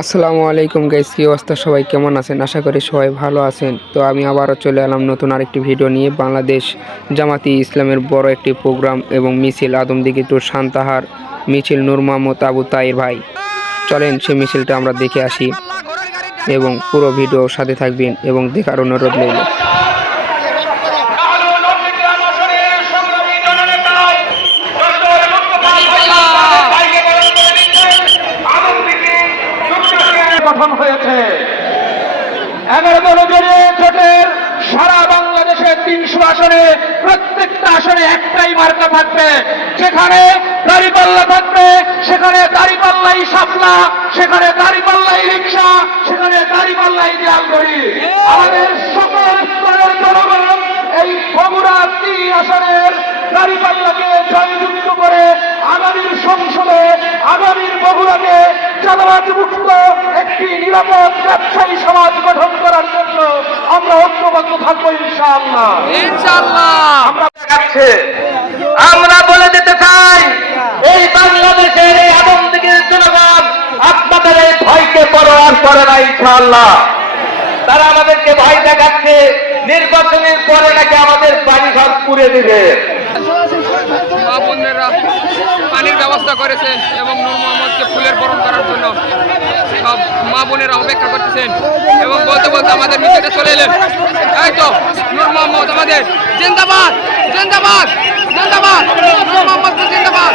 আসসালামু আলাইকুম গাইস, কি অবস্থা? সবাই কেমন আছেন? আশা করি সবাই ভালো আছেন। তো আমি আবারও চলে এলাম নতুন আরেকটি ভিডিও নিয়ে। বাংলাদেশ জামাতি ইসলামের বড় একটি প্রোগ্রাম এবং মিছিল, আদমদীঘি টু সান্তাহার মিছিল, নূর মোহাম্মদ আবু তাইর ভাই। চলেন সে মিছিলটা আমরা দেখে আসি এবং পুরো ভিডিও সাথে থাকবেন এবং দেখার অনুরোধ রইল। গঠন হয়েছে 11 দলীয় জোটের সারা বাংলাদেশে 300 আসনে প্রত্যেকটা আসনে একটাই মার্কা থাকবে। যেখানে দাঁড়িপাল্লা থাকবে সেখানে দাঁড়িপাল্লাই শাপলা, সেখানে দাঁড়িপাল্লাই রিক্সা, সেখানে দাঁড়িপাল্লাই দেয়াল ঘড়ি। আমাদের সকল স্তরের জনগণ এই বগুড়া 3 আসনের দাঁড়িপাল্লাকে জয়যুক্ত করে আগামীর সংসদে, আগামীর বগুড়াকে চাঁদাবাজ মুক্ত একটি নিরাপদ ব্যবসায়ী সমাজ গঠন করার জন্য আমরা ঐক্যবদ্ধ থাকবো ইনশাআল্লাহ। আমরা দেখাচ্ছে, আমরা বলে দিতে চাই এই বাংলাদেশের এই আদমদীঘির জনগণ আপনাদের এই ভয়কে পরোয়ার করে না ইনশাআল্লাহ। তারা আমাদেরকে ভয় দেখাচ্ছে নির্বাচনের পরে নাকি আমাদের বাড়িঘর পুড়ে দিবে। মা বোনেরা পানির ব্যবস্থা করেছে এবং নূর মোহাম্মদকে ফুলের বরণ করার জন্য সব মা বোনেরা অপেক্ষা করতেছেন এবং বলতে বলতে আমাদের মিছিলটা চলে এলেন। এই তো নূর মোহাম্মদ আমাদের জিন্দাবাদ, জিন্দাবাদ, জিন্দাবাদ, নূর মোহাম্মদ জিন্দাবাদ।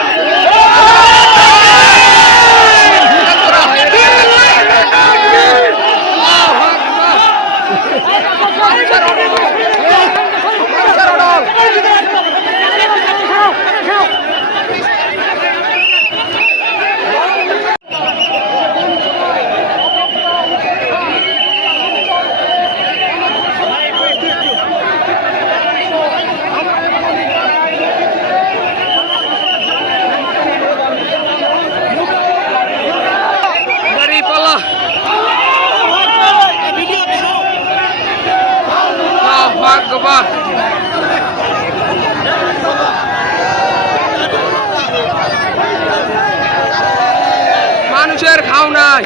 মানুষের খাও নাই,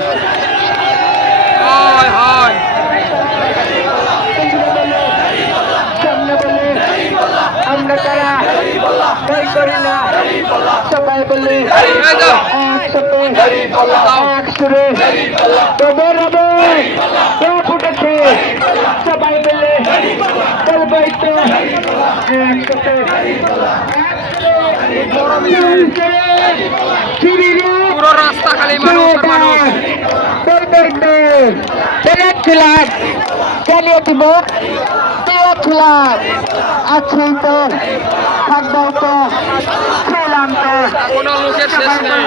হয় হয় আমরা তারা ভয় করি না, সবাই বলে একসাথে এক সুরে তোদের হবে ফুটেছে, সবাই বলে বলবই তো একসাথে পুরো রাস্তা খালি মানুষ আর মানুষ। ছিলাম চালিয়ে দিব, ছিলাম আছি তো, থাকবো তো, ছিলাম তো, কোনো লোকের শেষ নেই।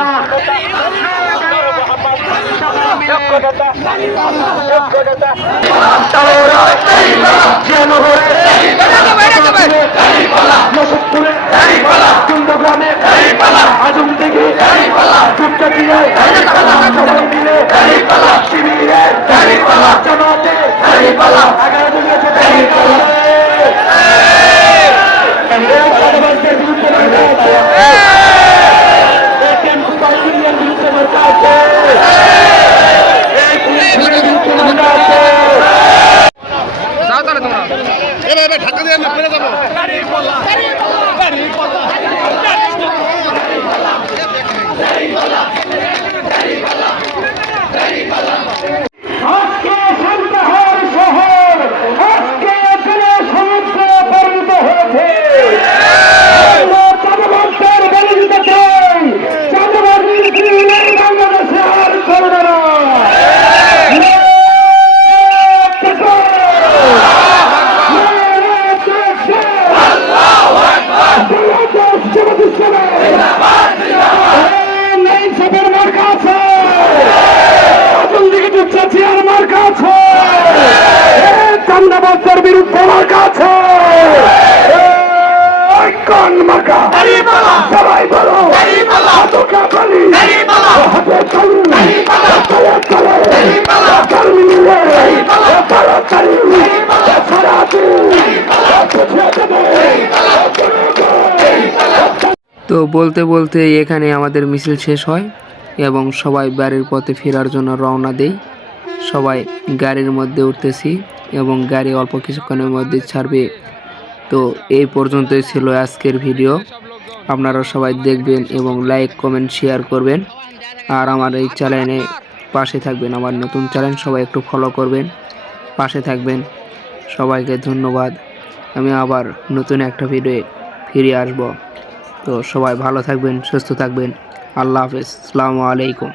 ধাক্কা দিয়ে আমি ফেলে যাবো। বিরুদ্ধে আমার কাছে কোন মার্কা সবাই বলো তোকে বলি হাতে চালু কর্মী মিলে তাড়াতাড়ি সারাতে তো বলতে বলতে এখানে আমাদের মিছিল শেষ হয় এবং সবাই বাড়ির পথে ফেরার জন্য রওনা দেই। সবাই গাড়ির মধ্যে উঠতেছি এবং গাড়ি অল্প কিছুক্ষণের মধ্যে ছাড়বে। তো এই পর্যন্তই ছিল আজকের ভিডিও। আপনারা সবাই দেখবেন এবং লাইক কমেন্ট শেয়ার করবেন আর আমার এই চ্যানেলে পাশে থাকবেন। আমার নতুন চ্যানেল, সবাই একটু ফলো করবেন, পাশে থাকবেন। সবাইকে ধন্যবাদ। আমি আবার নতুন একটা ভিডিও ফিরে আসব। তো সবাই ভালো থাকবেন, সুস্থ থাকবেন। আল্লাহ হাফেজ, আসসালামু আলাইকুম।